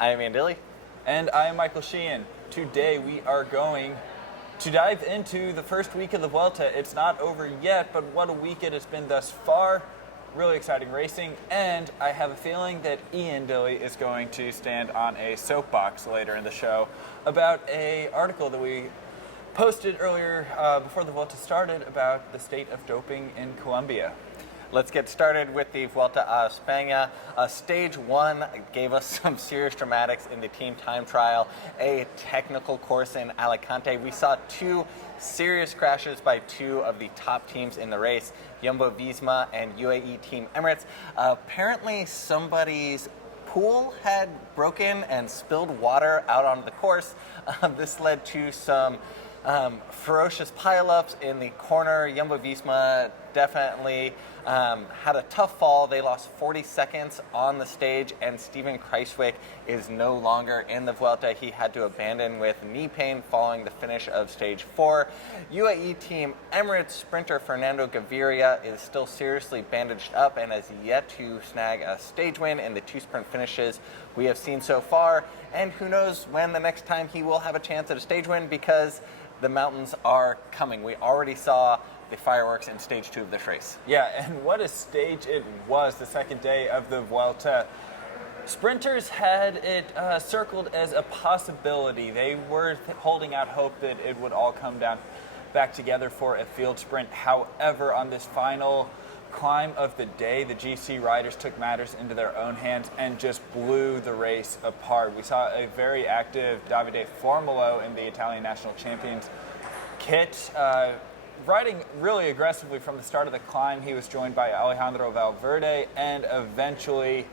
I am Ian Dilly. And I am Michael Sheehan. Today we are going to dive into the first week of the Vuelta. It's not over yet, but what a week it has been thus far. Really exciting racing, and I have a feeling that Ian Dilly is going to stand on a soapbox later in the show about an article that we posted earlier before the Vuelta started about the state of doping in Colombia. Let's get started with the Vuelta a España. Stage 1 gave us some serious dramatics in the team time trial, a technical course in Alicante. We saw two serious crashes by two of the top teams in the race, Jumbo-Visma and UAE Team Emirates. Apparently somebody's pool had broken and spilled water out onto the course. This led to some ferocious pileups in the corner. Jumbo-Visma definitely had a tough fall. They lost 40 seconds on the stage, and Steven Kruijswijk is no longer in the Vuelta. He had to abandon with knee pain following the finish of stage 4. UAE Team Emirates sprinter Fernando Gaviria is still seriously bandaged up and has yet to snag a stage win in the two sprint finishes we have seen so far. And who knows when the next time he will have a chance at a stage win, because the mountains are coming. We already saw the fireworks in stage 2 of this race. Yeah, and what a stage it was, the second day of the Vuelta. Sprinters had it circled as a possibility. They were holding out hope that it would all come down back together for a field sprint. However, on this final climb of the day, the GC riders took matters into their own hands and just blew the race apart. We saw a very active Davide Formolo in the Italian national champions kit, riding really aggressively from the start of the climb. He was joined by Alejandro Valverde, and eventually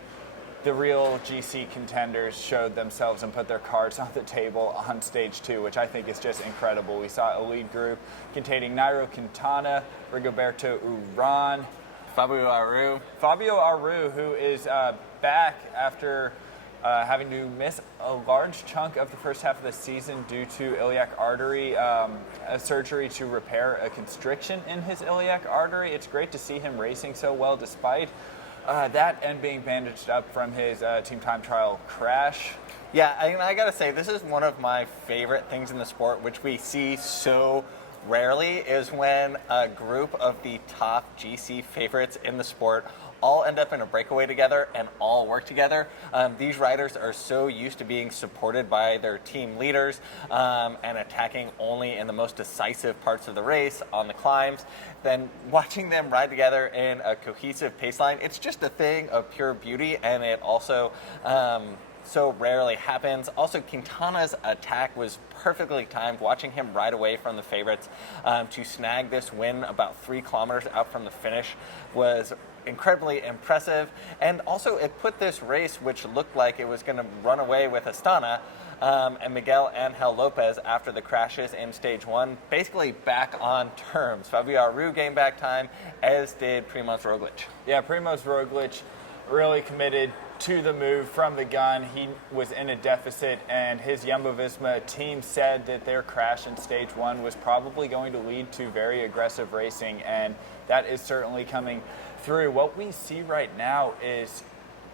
the real GC contenders showed themselves and put their cards on the table on stage 2, which I think is just incredible. We saw a lead group containing Nairo Quintana, Rigoberto Urán, Fabio Aru, who is back after having to miss a large chunk of the first half of the season due to iliac artery, a surgery to repair a constriction in his iliac artery. It's great to see him racing so well despite that and being bandaged up from his team time trial crash. Yeah, I gotta say, this is one of my favorite things in the sport, which we see so rarely, is when a group of the top GC favorites in the sport all end up in a breakaway together and all work together. These riders are so used to being supported by their team leaders and attacking only in the most decisive parts of the race on the climbs. Then watching them ride together in a cohesive pace line, it's just a thing of pure beauty, and it also so rarely happens. Also, Quintana's attack was perfectly timed. Watching him ride away from the favorites to snag this win about 3 kilometers out from the finish was incredibly impressive. And also, it put this race, which looked like it was going to run away with Astana and Miguel Angel Lopez after the crashes in stage 1, basically back on terms. Fabio Aru gained back time, as did Primož Roglič. Yeah, Primož Roglič really committed to the move from the gun. He was in a deficit, and his Jumbo-Visma team said that their crash in stage 1 was probably going to lead to very aggressive racing, and that is certainly coming through. What we see right now is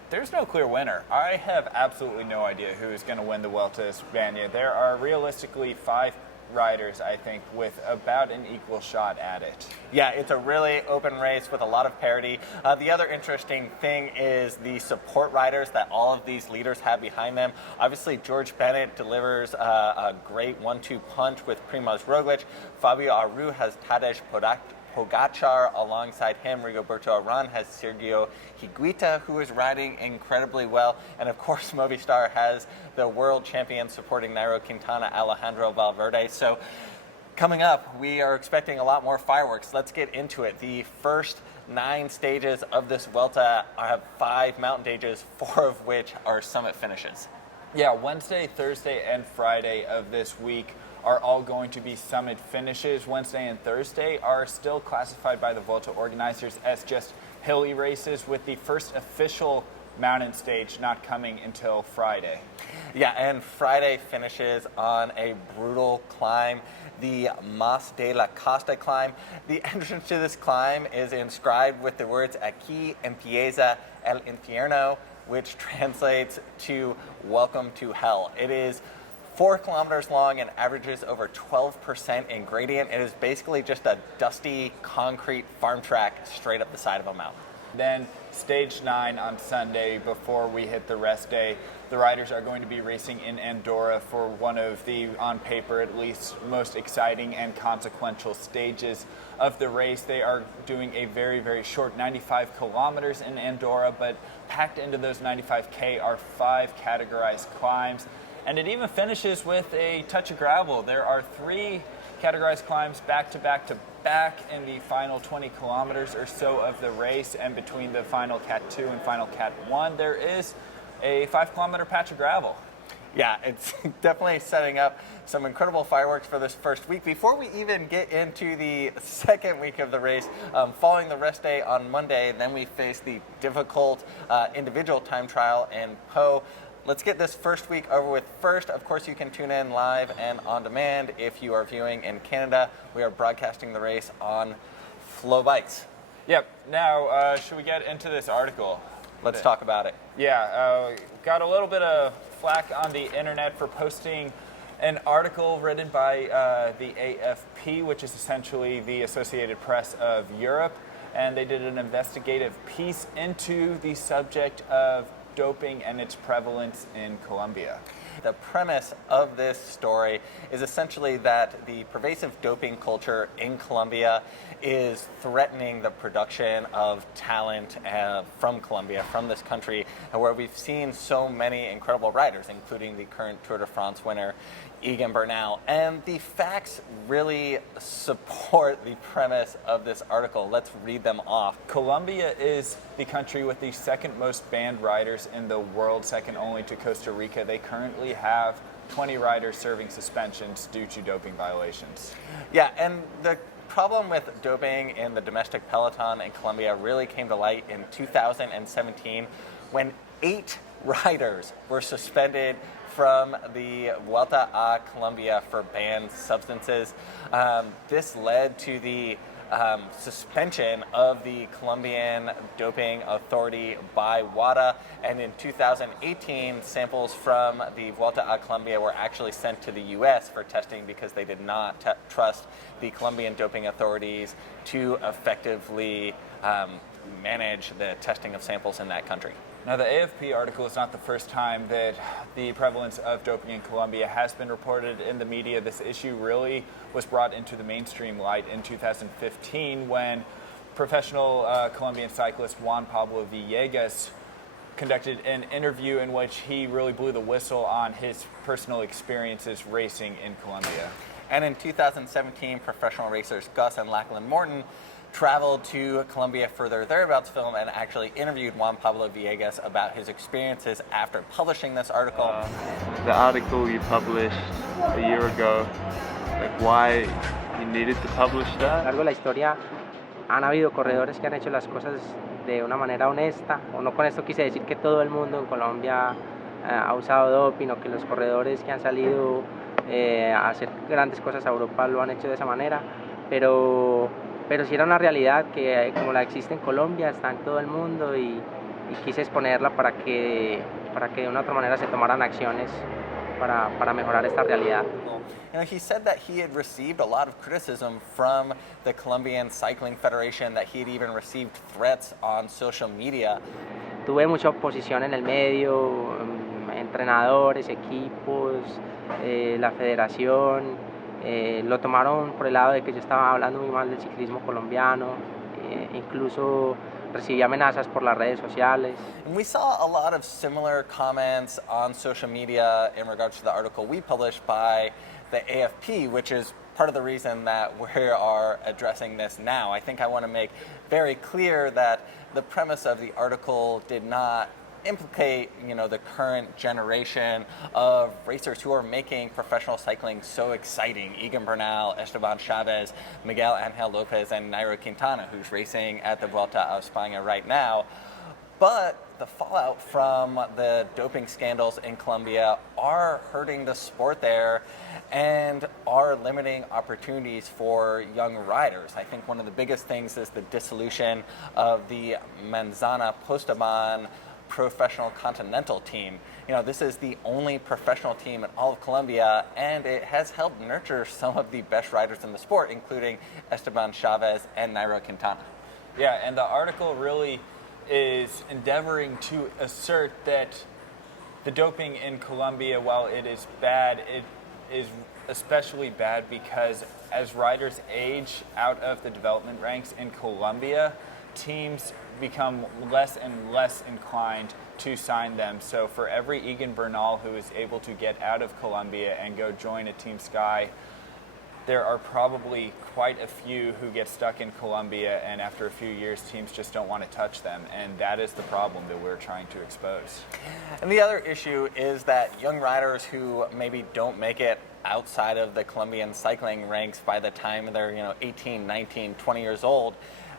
there's no clear winner. I have absolutely no idea who is going to win the Vuelta a España. There are realistically 5 riders, I think, with about an equal shot at it. Yeah, it's a really open race with a lot of parity. The other interesting thing is the support riders that all of these leaders have behind them. Obviously, George Bennett delivers a great 1-2 punch with Primož Roglič. Fabio Aru has Tadej Pogacar alongside him. Rigoberto Urán has Sergio Higuita, who is riding incredibly well. And of course, Movistar has the world champion supporting Nairo Quintana, Alejandro Valverde. So coming up, we are expecting a lot more fireworks. Let's get into it. The first 9 stages of this Vuelta have 5 mountain stages, 4 of which are summit finishes. Yeah, Wednesday, Thursday, and Friday of this week are all going to be summit finishes. Wednesday and Thursday are still classified by the Vuelta organizers as just hilly races, with the first official mountain stage not coming until Friday. Yeah, and Friday finishes on a brutal climb, the Mas de la Costa climb. The entrance to this climb is inscribed with the words "Aquí empieza el infierno." which translates to welcome to hell. It is 4 kilometers long and averages over 12% in gradient. It is basically just a dusty concrete farm track straight up the side of a mountain. Then stage 9 on Sunday, before we hit the rest day, the riders are going to be racing in Andorra for one of the, on paper at least, most exciting and consequential stages of the race. They are doing a very, very short 95 kilometers in Andorra, but packed into those 95K are 5 categorized climbs. And it even finishes with a touch of gravel. There are 3 categorized climbs back to back to back in the final 20 kilometers or so of the race, and between the final Cat 2 and final Cat 1, there is a 5-kilometer patch of gravel. Yeah, it's definitely setting up some incredible fireworks for this first week. Before we even get into the second week of the race, following the rest day on Monday, then we face the difficult individual time trial in Po. Let's get this first week over with first. Of course, you can tune in live and on demand if you are viewing in Canada. We are broadcasting the race on FloBikes. Yep. Now, should we get into this article? Let's talk about it. Yeah, got a little bit of flack on the internet for posting an article written by the AFP, which is essentially the Associated Press of Europe, and they did an investigative piece into the subject of doping and its prevalence in Colombia. The premise of this story is essentially that the pervasive doping culture in Colombia is threatening the production of talent from Colombia, from this country, where we've seen so many incredible riders, including the current Tour de France winner, Egan Bernal. And the facts really support the premise of this article. Let's read them off. Colombia is the country with the second most banned riders in the world, second only to Costa Rica. They currently have 20 riders serving suspensions due to doping violations. Yeah, and the problem with doping in the domestic peloton in Colombia really came to light in 2017 when 8 riders were suspended from the Vuelta a Colombia for banned substances. This led to the suspension of the Colombian doping authority by WADA, and in 2018 samples from the Vuelta a Colombia were actually sent to the US for testing because they did not trust the Colombian doping authorities to effectively manage the testing of samples in that country. Now, the AFP article is not the first time that the prevalence of doping in Colombia has been reported in the media. This issue really was brought into the mainstream light in 2015 when professional Colombian cyclist Juan Pablo Villegas conducted an interview in which he really blew the whistle on his personal experiences racing in Colombia. And in 2017, professional racers Gus and Lachlan Morton traveled to Colombia for their Thereabouts film and actually interviewed Juan Pablo Villegas about his experiences after publishing this article. The article you published a year ago, like why you needed to publish that? A lo largo de la historia han habido corredores que han hecho las cosas de una manera honesta, o no con esto quise decir que todo el mundo en Colombia ha usado doping o que los corredores que han salido a hacer grandes cosas a Europa lo han hecho de esa manera, pero sí era una realidad que como la existe en Colombia, está en todo el mundo y quise exponerla para que de una u otra manera se tomaran acciones para mejorar esta realidad. You know, he said that he had received a lot of criticism from the Colombian Cycling Federation, that he had even received threats on social media. Tuve mucha oposición en el medio, entrenadores, equipos, la federación. Lo tomaron por el lado de que yo estaba hablando muy mal del ciclismo colombiano, incluso recibí amenazas por las redes sociales. And we saw a lot of similar comments on social media in regards to the article we published by the AFP, which is part of the reason that we are addressing this now. I think I want to make very clear that the premise of the article did not implicate, the current generation of racers who are making professional cycling so exciting. Egan Bernal, Esteban Chavez, Miguel Angel Lopez, and Nairo Quintana, who's racing at the Vuelta a España right now. But the fallout from the doping scandals in Colombia are hurting the sport there and are limiting opportunities for young riders. I think one of the biggest things is the dissolution of the Manzana Postaban professional continental team. You know, this is the only professional team in all of Colombia, and it has helped nurture some of the best riders in the sport, including Esteban Chavez and Nairo Quintana. Yeah, and the article really is endeavoring to assert that the doping in Colombia, while it is bad, it is especially bad because as riders age out of the development ranks in Colombia, teams become less and less inclined to sign them. So for every Egan Bernal who is able to get out of Colombia and go join a Team Sky, there are probably quite a few who get stuck in Colombia, and after a few years, teams just don't want to touch them, and that is the problem that we're trying to expose. And the other issue is that young riders who maybe don't make it outside of the Colombian cycling ranks by the time they're 18, 19, 20 years old,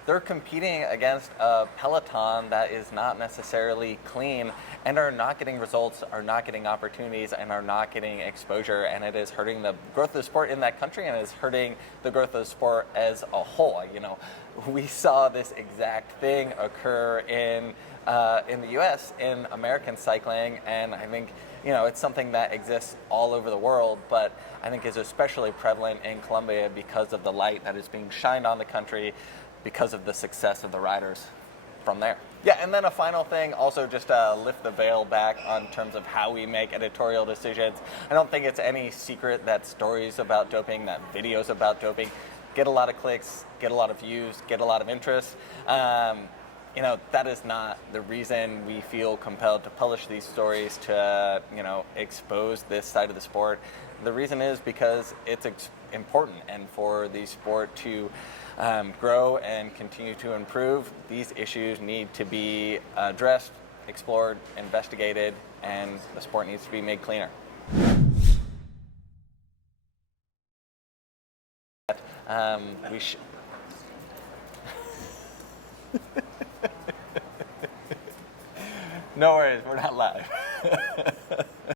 they're competing against a peloton that is not necessarily clean and are not getting results, are not getting opportunities, and are not getting exposure, and it is hurting the growth of the sport in that country, and it is hurting the growth of the sport as a whole. We saw this exact thing occur in the U.S. in American cycling, and I think it's something that exists all over the world, but I think is especially prevalent in Colombia because of the light that is being shined on the country because of the success of the riders from there. Yeah, and then a final thing, also just to lift the veil back on terms of how we make editorial decisions. I don't think it's any secret that stories about doping, that videos about doping get a lot of clicks, get a lot of views, get a lot of interest. That is not the reason we feel compelled to publish these stories to, expose this side of the sport. The reason is because it's important, and for the sport to grow and continue to improve, these issues need to be addressed, explored, investigated, and the sport needs to be made cleaner. No worries, we're not live.